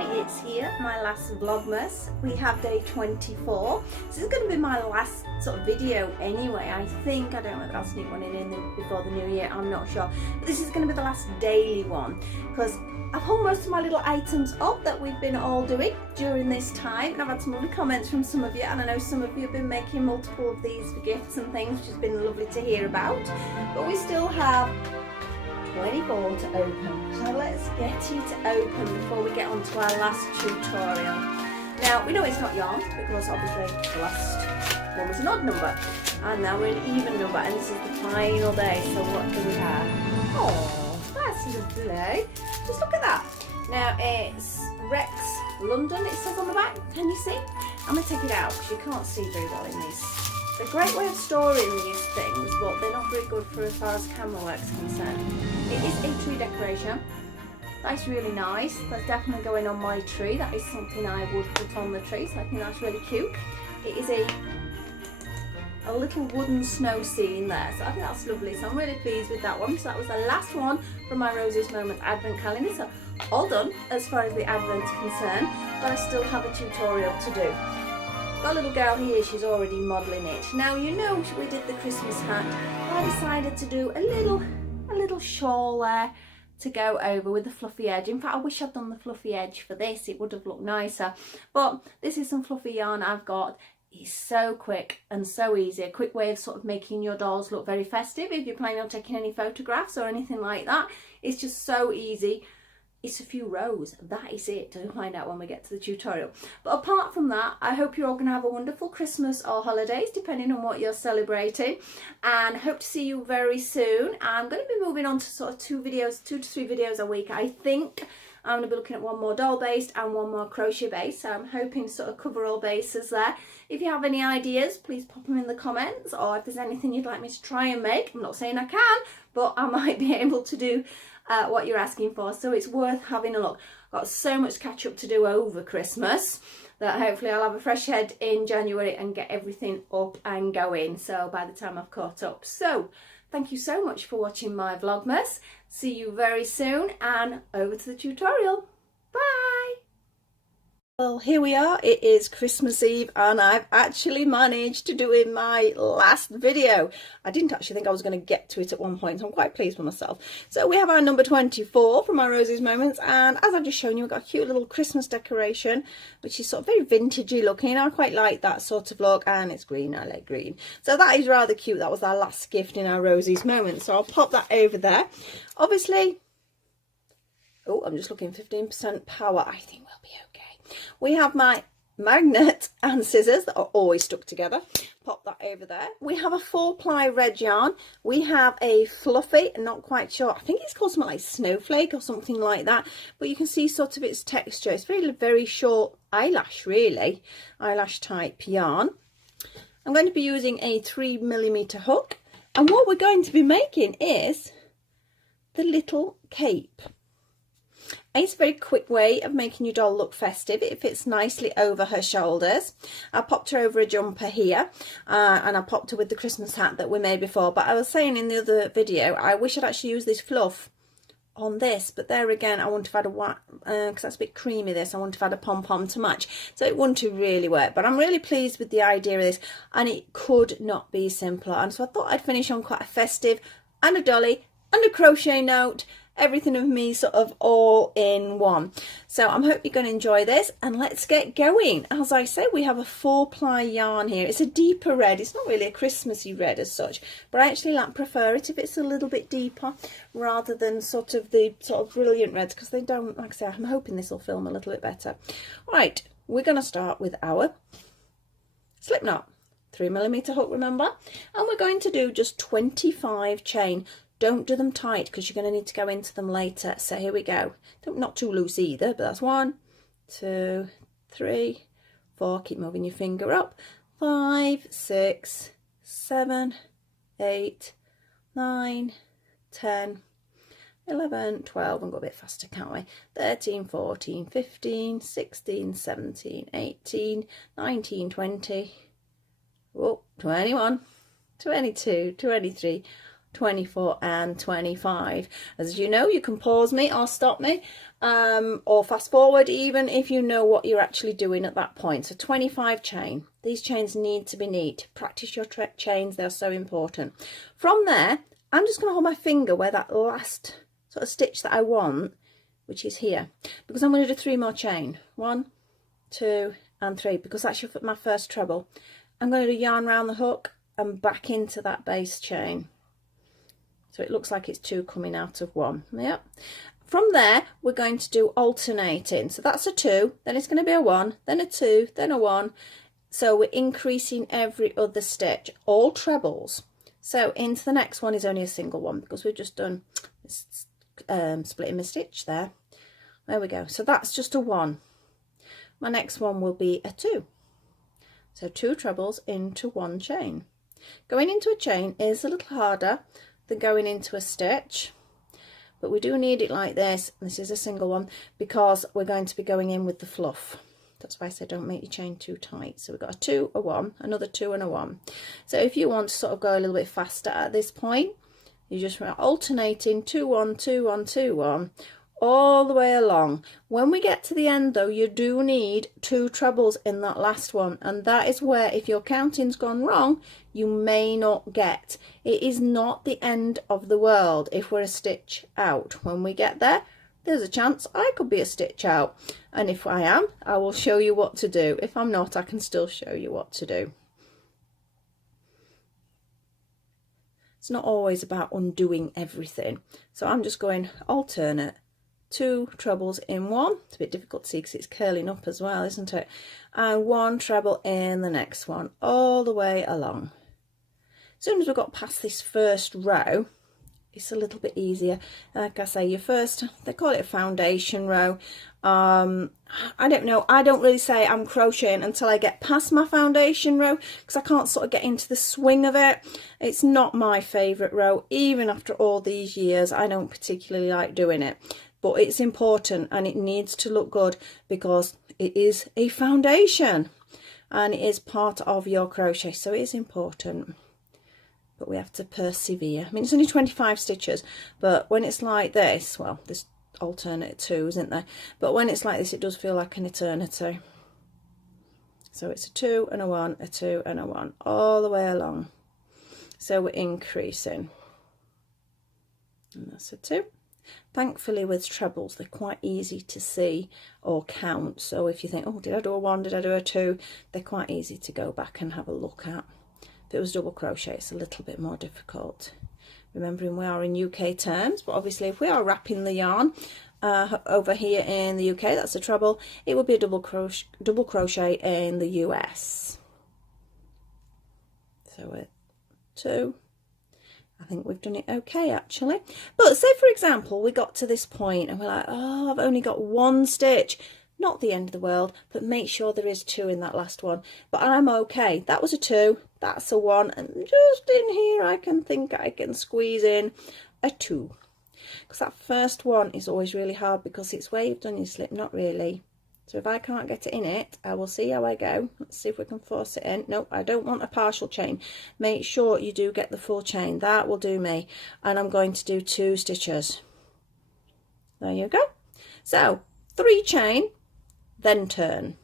Hi, it's here, my last Vlogmas. We have day 24. This is going to be my last sort of video anyway, I think. I don't know whether I'll sneak one in before the new year, I'm not sure. But this is going to be the last daily one because I've hung most of my little items up that we've been all doing during this time, and I've had some lovely comments from some of you, and I know some of you have been making multiple of these for gifts and things, which has been lovely to hear about. But we still have 24 to open, so let's get you to open before we get on to our last tutorial. Now we know it's not yarn because obviously the last one was an odd number, and now we're an even number, and this is the final day. So what do we have? Oh, that's lovely. Just look at that. Now it's Rex London, it says on the back. Can you see? I'm going to take it out because you can't see very well in these. It's a great way of storing these things, but they're not very good for as far as camera work's concerned. It is a tree decoration. That's really nice. That's definitely going on my tree. That is something I would put on the tree, so I think that's really cute. It is a little wooden snow scene there, so I think that's lovely. So I'm really pleased with that one. So that was the last one from my Rosie's Moments Advent calendar. So all done as far as the Advent's concerned, but I still have a tutorial to do. Got a little girl here, she's already modelling it. Now you know we did the Christmas hat. I decided to do a little shawl there to go over with the fluffy edge. In fact, I wish I'd done the fluffy edge for this, it would have looked nicer. But this is some fluffy yarn I've got. It's so quick and so easy. A quick way of sort of making your dolls look very festive if you're planning on taking any photographs or anything like that. It's just so easy. It's a few rows, that is it. I'll find out when we get to the tutorial. But apart from that, I hope you're all going to have a wonderful Christmas or holidays, depending on what you're celebrating, and hope to see you very soon. I'm going to be moving on to sort of 2 to 3 videos a week, I think. I'm going to be looking at one more doll based and one more crochet based, so I'm hoping to sort of cover all bases there. If you have any ideas, please pop them in the comments, or if there's anything you'd like me to try and make. I'm not saying I can, but I might be able to do what you're asking for, so it's worth having a look. Got so much catch up to do over Christmas that hopefully I'll have a fresh head in January and get everything up and going, so by the time I've caught up. So thank you so much for watching my Vlogmas. See you very soon, and over to the tutorial. Bye! Well, here we are. It is Christmas Eve, and I've actually managed to do in my last video. I didn't actually think I was going to get to it at one point, so I'm quite pleased with myself. So we have our number 24 from our Rosie's Moments, and as I've just shown you, we've got a cute little Christmas decoration, which is sort of very vintagey looking. I quite like that sort of look, and it's green. I like green. So that is rather cute. That was our last gift in our Rosie's Moments, so I'll pop that over there. Obviously, oh, I'm just looking 15% power. I think we'll be okay. We have my magnet and scissors that are always stuck together. Pop that over there. We have a 4-ply red yarn. We have a fluffy, not quite sure, I think it's called something like snowflake or something like that, but you can see sort of its texture. It's very short eyelash, really, eyelash type yarn. I'm going to be using a 3mm hook, and what we're going to be making is the little cape. It's a very quick way of making your doll look festive. It fits nicely over her shoulders. I popped her over a jumper here, and I popped her with the Christmas hat that we made before. But I was saying in the other video, I wish I'd actually used this fluff on this, but there again, I wouldn't have had a because that's a bit creamy, this. I wouldn't have had a pom-pom to match, so it wouldn't have really worked. But I'm really pleased with the idea of this, and it could not be simpler. And so I thought I'd finish on quite a festive and a dolly and a crochet note. Everything of me sort of all in one. So I'm hope you're going to enjoy this, and let's get going. As I said, we have a 4-ply yarn here. It's a deeper red. It's not really a Christmassy red as such, but I actually prefer it if it's a little bit deeper rather than sort of the brilliant reds, because they don't, like I say, I'm hoping this will film a little bit better. Right, we're going to start with our slip knot. 3mm hook, remember, and we're going to do just 25 chain. Don't do them tight because you're going to need to go into them later. So here we go. Not too loose either, but that's 1, 2, 3, 4. Keep moving your finger up. 5, 6, 7, 8, 9, 10, 11, 12. And go a bit faster, can't we? 13, 14, 15, 16, 17, 18, 19, 20. Oh, 21, 22, 23. 24 and 25. As you know, you can pause me or stop me, or fast forward even if you know what you're actually doing at that point. So 25 chain. These chains need to be neat. Practice your chains, they're so important. From there, I'm just going to hold my finger where that last sort of stitch that I want, which is here, because I'm going to do 3 more chain. 1, 2 and 3, because that's my first treble. I'm going to do yarn around the hook and back into that base chain. So it looks like it's 2 coming out of 1. Yep. From there, we're going to do alternating. So that's a 2, then it's going to be a 1, then a 2, then a 1. So we're increasing every other stitch, all trebles. So into the next one is only a single one, because we've just done splitting my stitch there. There we go. So that's just a 1. My next one will be a 2. So 2 trebles into 1 chain. Going into a chain is a little harder than going into a stitch, but we do need it like this. This is a single one because we're going to be going in with the fluff. That's why I said don't make your chain too tight. So we've got a 2, a 1, another 2 and a 1. So if you want to sort of go a little bit faster at this point, you just alternating 2 1 2 1 2 1 all the way along. When we get to the end though, you do need 2 trebles in that last one, and that is where, if your counting's gone wrong, you may not get. It is not the end of the world if we're a stitch out. When we get there, there's a chance I could be a stitch out, and if I am, I will show you what to do. If I'm not, I can still show you what to do. It's not always about undoing everything, so I'm just going alternate 2 trebles in 1. It's a bit difficult to see because it's curling up as well, isn't it? And 1 treble in the next one, all the way along. As soon as we've got past this first row, it's a little bit easier. Like I say, your first, they call it a foundation row. I don't know, I don't really say I'm crocheting until I get past my foundation row, because I can't sort of get into the swing of it. It's not my favourite row, even after all these years. I don't particularly like doing it, but it's important and it needs to look good because it is a foundation and it is part of your crochet, so it is important. But we have to persevere. I mean, it's only 25 stitches, but when it's like this, well, there's alternate 2, isn't there? But when it's like this, it does feel like an eternity. So it's a 2 and a 1, a 2 and a 1, all the way along. So we're increasing. And that's a 2. Thankfully with trebles, they're quite easy to see or count. So if you think, oh, did I do a 1, did I do a 2? They're quite easy to go back and have a look at. If it was double crochet, it's a little bit more difficult. Remembering we are in UK terms, but obviously if we are wrapping the yarn over here in the UK, that's a treble. It would be a double crochet in the US. So we're 2. I think we've done it okay actually. But say for example we got to this point and we're like, oh, I've only got 1 stitch. Not the end of the world, but make sure there is 2 in that last one. But I'm okay. That was a 2, that's a 1, and just in here I can think I can squeeze in a 2. Because that first one is always really hard because it's where you've done your slip, not really. So if I can't get it in it, I will see how I go. Let's see if we can force it in. Nope, I don't want a partial chain. Make sure you do get the full chain. That will do me. And I'm going to do 2 stitches. There you go. So 3 chain, then turn.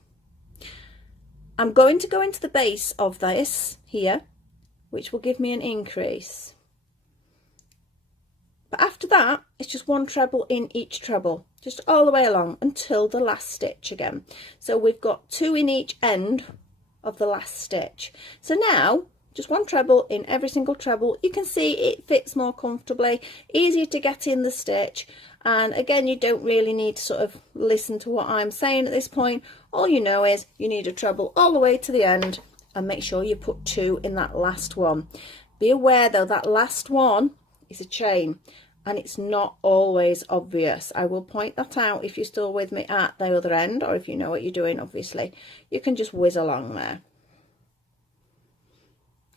I'm going to go into the base of this here, which will give me an increase. But after that, it's just 1 treble in each treble, just all the way along until the last stitch again. So we've got 2 in each end of the last stitch. So now, just 1 treble in every single treble. You can see it fits more comfortably, easier to get in the stitch. And again, you don't really need to sort of listen to what I'm saying at this point. All you know is you need a treble all the way to the end, and make sure you put 2 in that last one. Be aware though, that last one is a chain and it's not always obvious. I will point that out if you're still with me at the other end, or if you know what you're doing, obviously. You can just whiz along there.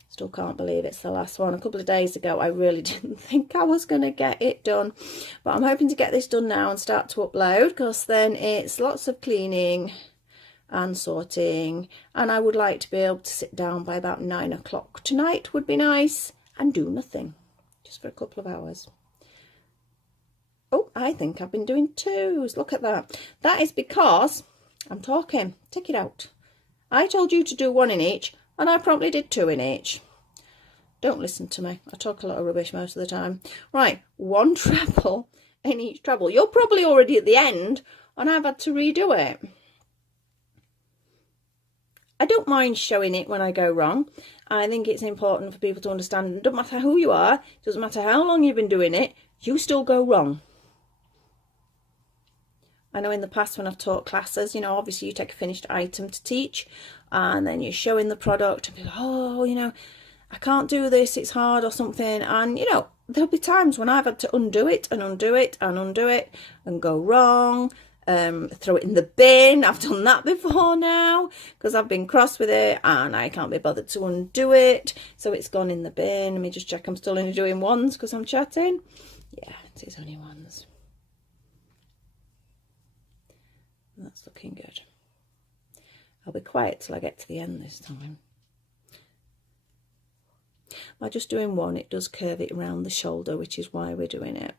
Still can't believe it's the last one. A couple of days ago I really didn't think I was going to get it done, but I'm hoping to get this done now and start to upload, because then it's lots of cleaning and sorting, and I would like to be able to sit down by about 9 o'clock tonight would be nice and do nothing, just for a couple of hours. Oh, I think I've been doing 2s. Look at that. That is because I'm talking. Take it out. I told you to do 1 in each, and I promptly did 2 in each. Don't listen to me. I talk a lot of rubbish most of the time. Right, 1 treble in each treble. You're probably already at the end, and I've had to redo it. I don't mind showing it when I go wrong. I think it's important for people to understand. It doesn't matter who you are. It doesn't matter how long you've been doing it. You still go wrong. I know in the past when I've taught classes, you know, obviously you take a finished item to teach, and then you're showing the product and people, oh, you know, I can't do this, it's hard or something. And, you know, there'll be times when I've had to undo it and undo it and undo it and go wrong. Throw it in the bin. I've done that before now because I've been cross with it and I can't be bothered to undo it, so it's gone in the bin. Let me just check I'm still only doing 1s because I'm chatting. Yeah, it is only 1s. That's looking good. I'll be quiet till I get to the end this time. By just doing 1, it does curve it around the shoulder, which is why we're doing it.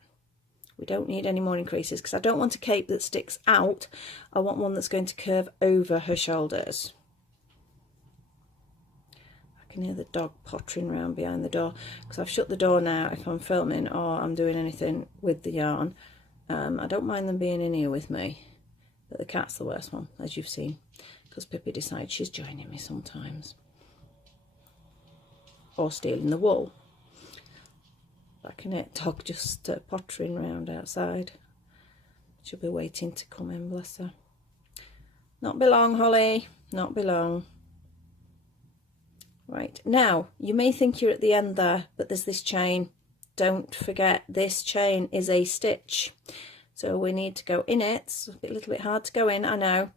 We don't need any more increases because I don't want a cape that sticks out. I want one that's going to curve over her shoulders. I can hear the dog pottering around behind the door because I've shut the door now if I'm filming or I'm doing anything with the yarn. I don't mind them being in here with me, but the cat's the worst one, as you've seen, because Pippi decides she's joining me sometimes. Or stealing the wool. I can hear dog just pottering around outside. She'll be waiting to come in, bless her. Not be long, Holly, not be long. Right, now you may think you're at the end there, but there's this chain. Don't forget, this chain is a stitch, so we need to go in it. It's a little bit hard to go in, I know.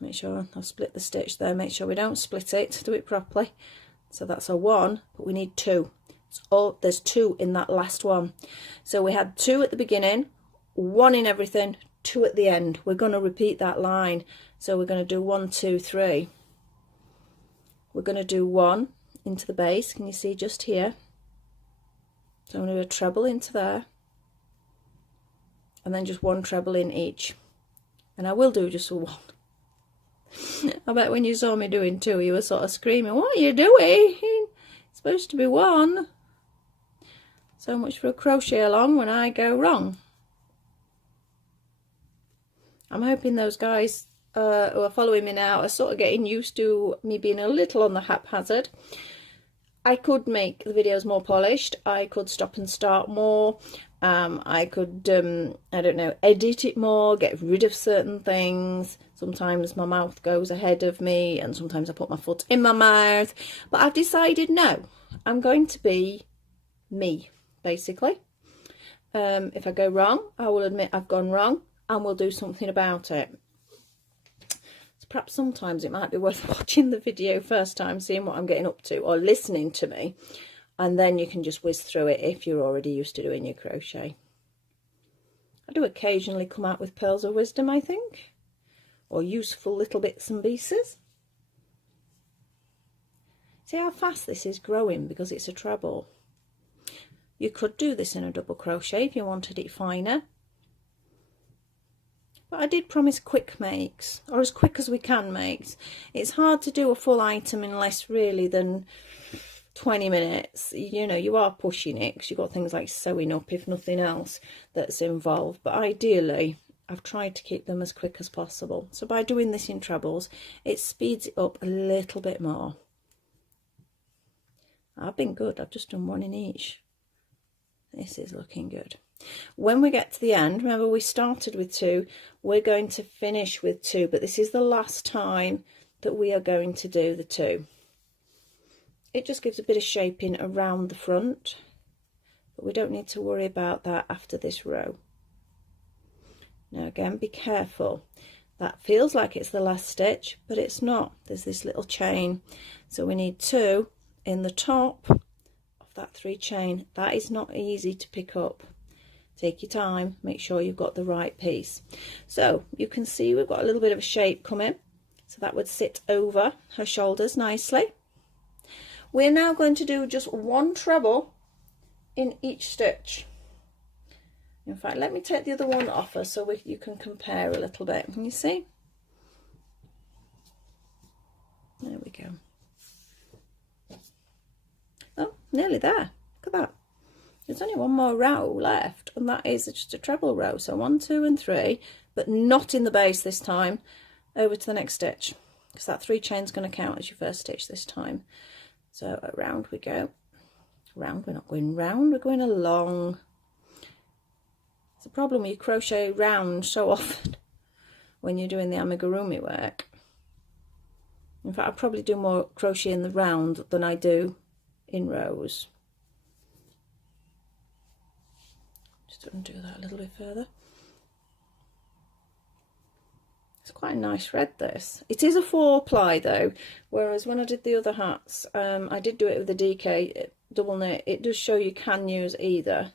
Make sure I've split the stitch there. Make sure we don't split it. Do it properly. So that's a 1, but we need 2. Oh, there's 2 in that last one. So we had 2 at the beginning, 1 in everything, 2 at the end. We're going to repeat that line. So we're going to do 1, 2, 3. We're going to do 1 into the base. Can you see just here? So I'm going to do a treble into there. And then just 1 treble in each. And I will do just 1. I bet when you saw me doing 2, you were sort of screaming, what are you doing? It's supposed to be 1. So much for a crochet along when I go wrong. I'm hoping those guys who are following me now are sort of getting used to me being a little on the haphazard. I could make the videos more polished. I could stop and start more. I could, I don't know, edit it more, get rid of certain things. Sometimes my mouth goes ahead of me and sometimes I put my foot in my mouth. But I've decided, no, I'm going to be me, basically. If I go wrong, I will admit I've gone wrong and we'll do something about it. So perhaps sometimes it might be worth watching the video first time, seeing what I'm getting up to, or listening to me. And then you can just whiz through it if you're already used to doing your crochet. I do occasionally come out with pearls of wisdom, I think, or useful little bits and pieces. See how fast this is growing because it's a treble. You could do this in a double crochet if you wanted it finer. But I did promise quick makes, or as quick as we can makes. It's hard to do a full item in less really than 20 minutes. You know, you are pushing it because you've got things like sewing up, if nothing else, that's involved. But ideally, I've tried to keep them as quick as possible. So by doing this in trebles, it speeds it up a little bit more. I've been good. I've just done 1 in each. This is looking good. When we get to the end, remember we started with 2, we're going to finish with 2, but this is the last time that we are going to do the 2. It just gives a bit of shaping around the front, but we don't need to worry about that after this row. Now again, be careful. That feels like it's the last stitch, but it's not. There's this little chain, so we need 2 in the top of that 3 chain. That is not easy to pick up. Take your time, make sure you've got the right piece. So you can see we've got a little bit of a shape coming, so that would sit over her shoulders nicely. We're now going to do just 1 treble in each stitch. In fact, let me take the other one off her so you can compare a little bit. Can you see? There we go. Oh, nearly there. Look at that. There's only one more row left, and that is just a treble row. So 1, 2 and 3, but not in the base this time. Over to the next stitch, because that 3 chain is going to count as your first stitch this time. So around we go. Round, we're not going round, we're going along. It's a problem when you crochet round so often when you're doing the amigurumi work. In fact, I probably do more crochet in the round than I do in rows. Just undo that a little bit further. It's quite a nice red, this. It is a 4-ply though, whereas when I did the other hats, I did do it with the DK double knit. It does show you can use either,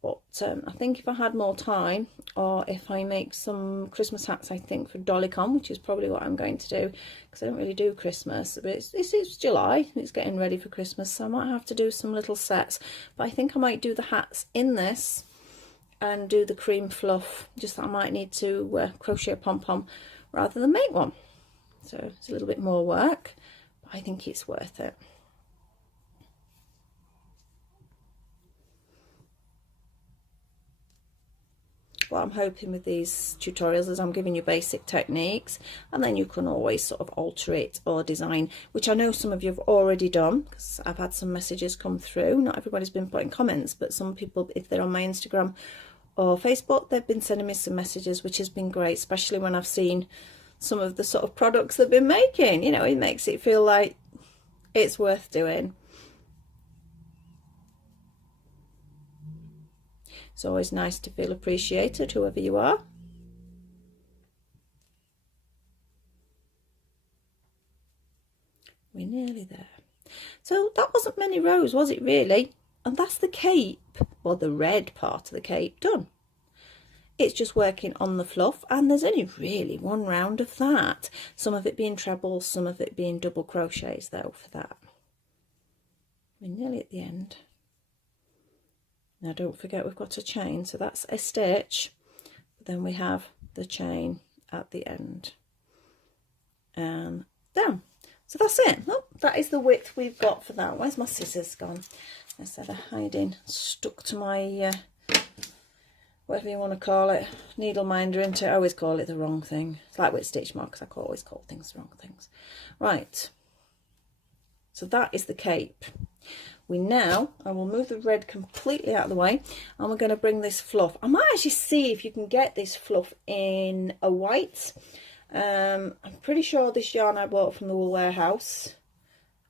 but I think if I had more time, or if I make some Christmas hats, I think for Dollycon, which is probably what I'm going to do, because I don't really do Christmas, but it's July, it's getting ready for Christmas, so I might have to do some little sets. But I think I might do the hats in this and do the cream fluff, just that I might need to crochet a pom-pom rather than make one. So it's a little bit more work, but I think it's worth it. What I'm hoping with these tutorials is I'm giving you basic techniques, and then you can always sort of alter it or design, which I know some of you have already done, because I've had some messages come through. Not everybody's been putting comments, but some people, if they're on my Instagram or Facebook, they've been sending me some messages, which has been great, especially when I've seen some of the sort of products they've been making. You know, it makes it feel like it's worth doing. It's always nice to feel appreciated, whoever you are. We're nearly there. So that wasn't many rows, was it really? And that's the cape, or the red part of the cape, done. It's just working on the fluff, and there's only really one round of that. Some of it being trebles, some of it being double crochets though for that. We're nearly at the end. Now don't forget we've got a chain, so that's a stitch, but then we have the chain at the end and down. So that's it. Oh, that is the width we've got for that. Where's my scissors gone? Instead of hiding stuck to my whatever you want to call it, needle minder into it. I always call it the wrong thing. It's like with stitch marks, I always call things the wrong things. Right, so that is the cape. I will move the red completely out of the way, and we're going to bring this fluff. I might actually see if you can get this fluff in a white. I'm pretty sure this yarn I bought from the Wool Warehouse,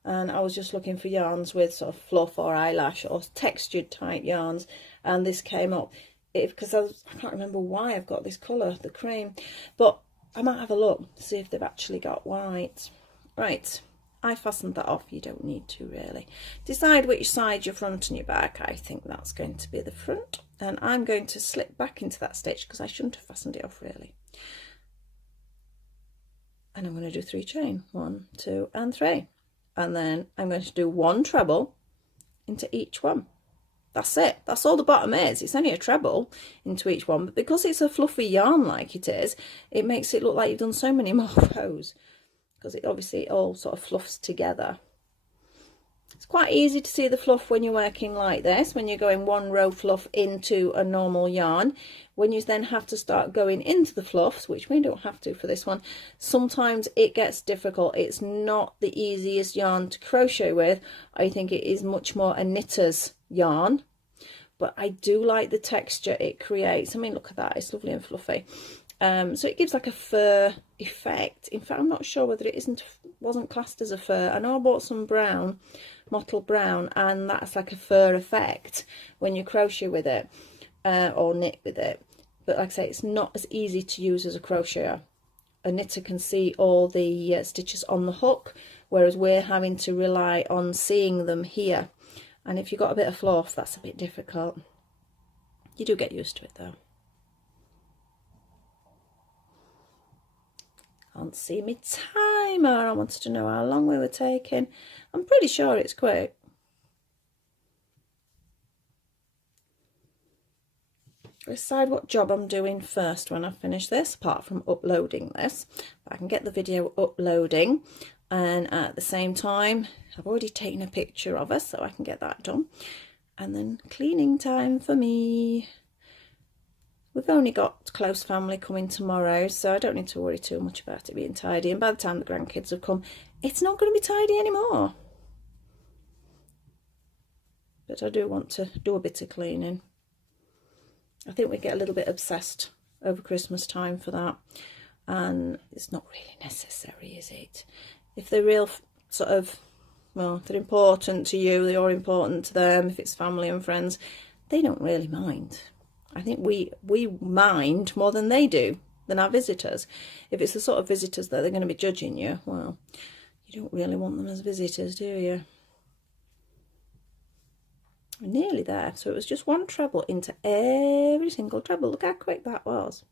and I was just looking for yarns with sort of fluff or eyelash or textured type yarns, and this came up. Because I can't remember why I've got this colour, the cream, but I might have a look to see if they've actually got white. Right, I fastened that off. You don't need to really. Decide which side your front and your back. I think that's going to be the front, and I'm going to slip back into that stitch because I shouldn't have fastened it off really. And I'm going to do 3 chain, 1, 2 and 3, and then I'm going to do 1 treble into each one. That's it. That's all the bottom is. It's only a treble into each one, but because it's a fluffy yarn like it is, it makes it look like you've done so many more rows, because it obviously all sort of fluffs together. It's quite easy to see the fluff when you're working like this, when you're going 1 row fluff into a normal yarn. When you then have to start going into the fluffs, which we don't have to for this one, sometimes it gets difficult. It's not the easiest yarn to crochet with. I think it is much more a knitter's yarn, but I do like the texture it creates. I mean, look at that, it's lovely and fluffy. So it gives like a fur effect. In fact, I'm not sure whether it wasn't classed as a fur. I know I bought some brown, mottled brown, and that's like a fur effect when you crochet with it or knit with it. But like I say, it's not as easy to use as a crocheter. A knitter can see all the stitches on the hook, whereas we're having to rely on seeing them here. And if you've got a bit of fluff, that's a bit difficult. You do get used to it though. Can't see me timer. I wanted to know how long we were taking. I'm pretty sure it's quick. decide what job I'm doing first when I finish this, apart from uploading this. I can get the video uploading, and at the same time I've already taken a picture of us, so I can get that done. And then cleaning time for me. We've only got close family coming tomorrow, so I don't need to worry too much about it being tidy. And by the time the grandkids have come, it's not going to be tidy anymore. But I do want to do a bit of cleaning. I think we get a little bit obsessed over Christmas time for that. And it's not really necessary, is it? If they're real sort of, well, if they're important to you, you're important to them, if it's family and friends, they don't really mind. I think we mind more than they do, than our visitors. If it's the sort of visitors that they're going to be judging you, well, you don't really want them as visitors, do you? We're nearly there. So it was just one treble into every single treble. Look how quick that was.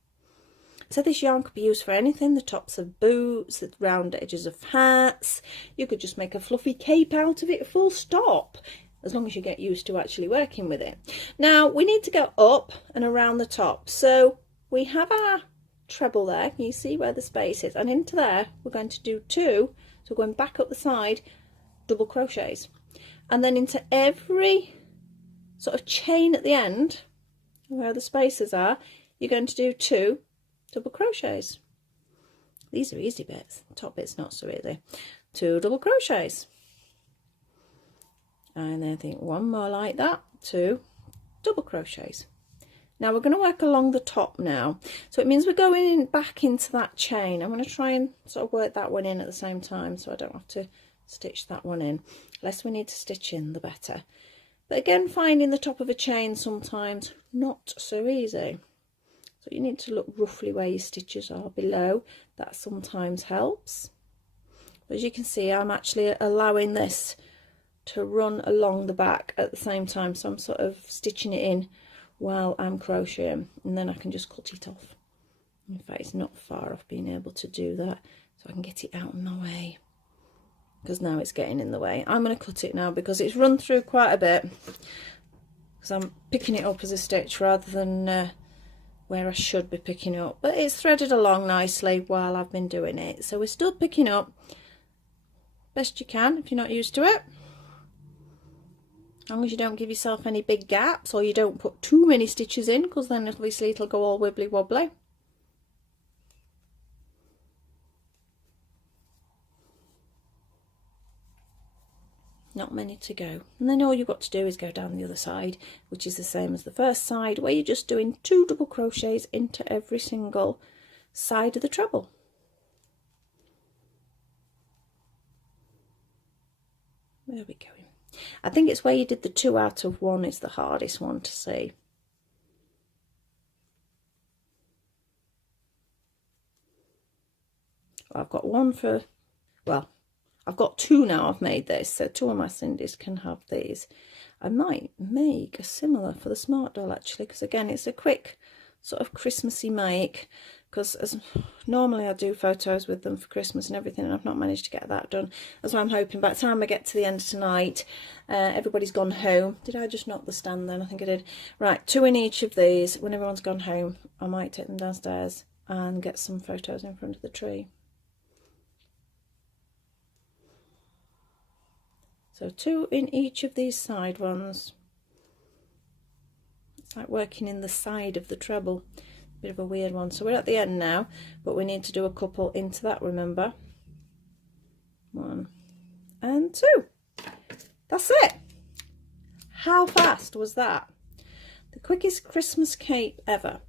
So this yarn could be used for anything, the tops of boots, the round edges of hats. You could just make a fluffy cape out of it, full stop, as long as you get used to actually working with it. Now we need to go up and around the top. So we have our treble there. Can you see where the space is? And into there we're going to do 2. So we're going back up the side, double crochets. And then into every sort of chain at the end, where the spaces are, you're going to do 2 double crochets. These are easy bits, the top bit's not so easy. 2 double crochets. And then I think 1 more like that, 2 double crochets. Now we're going to work along the top now, so it means we're going back into that chain. I'm going to try and sort of work that one in at the same time, so I don't have to stitch that one in. The less we need to stitch in, the better. But again, finding the top of a chain sometimes not so easy, so you need to look roughly where your stitches are below. That sometimes helps. But as you can see, I'm actually allowing this to run along the back at the same time, so I'm sort of stitching it in while I'm crocheting, and then I can just cut it off. In fact, it's not far off being able to do that, so I can get it out of my way, because now it's getting in the way. I'm going to cut it now because it's run through quite a bit, because I'm picking it up as a stitch rather than where I should be picking up, but it's threaded along nicely while I've been doing it. So we're still picking up best you can if you're not used to it. As long as you don't give yourself any big gaps, or you don't put too many stitches in, because then obviously it'll go all wibbly wobbly. Not many to go. And then all you've got to do is go down the other side, which is the same as the first side, where you're just doing 2 double crochets into every single side of the treble. Where are we going? I think it's where you did the 2 out of 1 is the hardest one to see. I've got one for, well, I've got 2 now. I've made this, so 2 of my Sindys can have these. I might make a similar for the Smart Doll actually, because again it's a quick sort of Christmassy make, because as normally I do photos with them for Christmas and everything, and I've not managed to get that done. That's why I'm hoping by the time I get to the end of tonight, everybody's gone home. Did I just knock the stand then? I think I did. Right, 2 in each of these. When everyone's gone home, I might take them downstairs and get some photos in front of the tree. So 2 in each of these side ones. It's like working in the side of the treble. Bit of a weird one. So we're at the end now, but we need to do a couple into that, remember. 1 and 2. That's it. How fast was that? The quickest Christmas cape ever.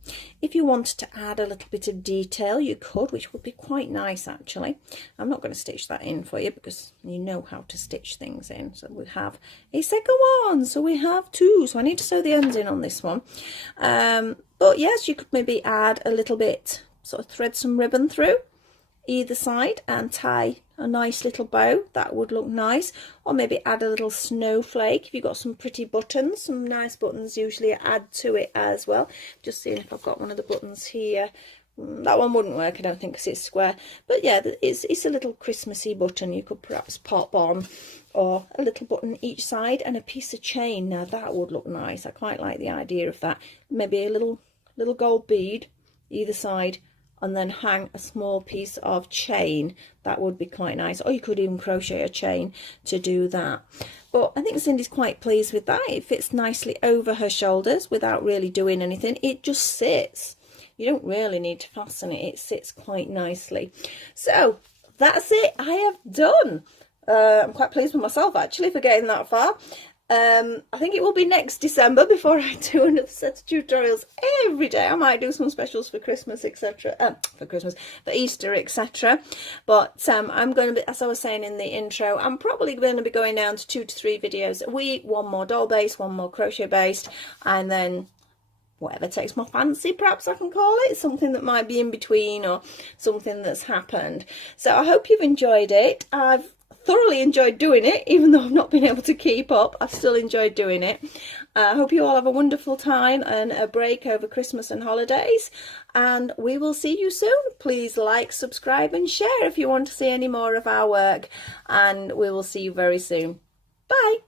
If you wanted to add a little bit of detail, you could, which would be quite nice actually. I'm not going to stitch that in for you because you know how to stitch things in. So we have a second one, so we have 2. So I need to sew the ends in on this one. But yes, you could maybe add a little bit, sort of thread some ribbon through either side and tie a nice little bow. That would look nice. Or maybe add a little snowflake. If you've got some pretty buttons, some nice buttons usually add to it as well. Just seeing if I've got one of the buttons here. That one wouldn't work, I don't think, because it's square. But yeah, it's a little Christmassy button you could perhaps pop on, or a little button each side and a piece of chain. Now that would look nice. I quite like the idea of that. Maybe a little little gold bead either side, and then hang a small piece of chain. That would be quite nice. Or you could even crochet a chain to do that. But I think Sindy's quite pleased with that. It fits nicely over her shoulders without really doing anything. It just sits. You don't really need to fasten it. It sits quite nicely. So that's it. I have done. I'm quite pleased with myself actually for getting that far. I think it will be next December before I do another set of tutorials every day. I might do some specials for Christmas, etc. For Easter, etc. But I'm going to be, as I was saying in the intro, I'm probably going to be going down to 2 to 3 videos a week. One more doll based, one more crochet based, and then whatever takes my fancy, perhaps I can call it, something that might be in between or something that's happened. So I hope you've enjoyed it. I've thoroughly enjoyed doing it, even though I've not been able to keep up. I've still enjoyed doing it. I hope you all have a wonderful time and a break over Christmas and holidays, and we will see you soon. Please like, subscribe and share if you want to see any more of our work, and we will see you very soon. Bye.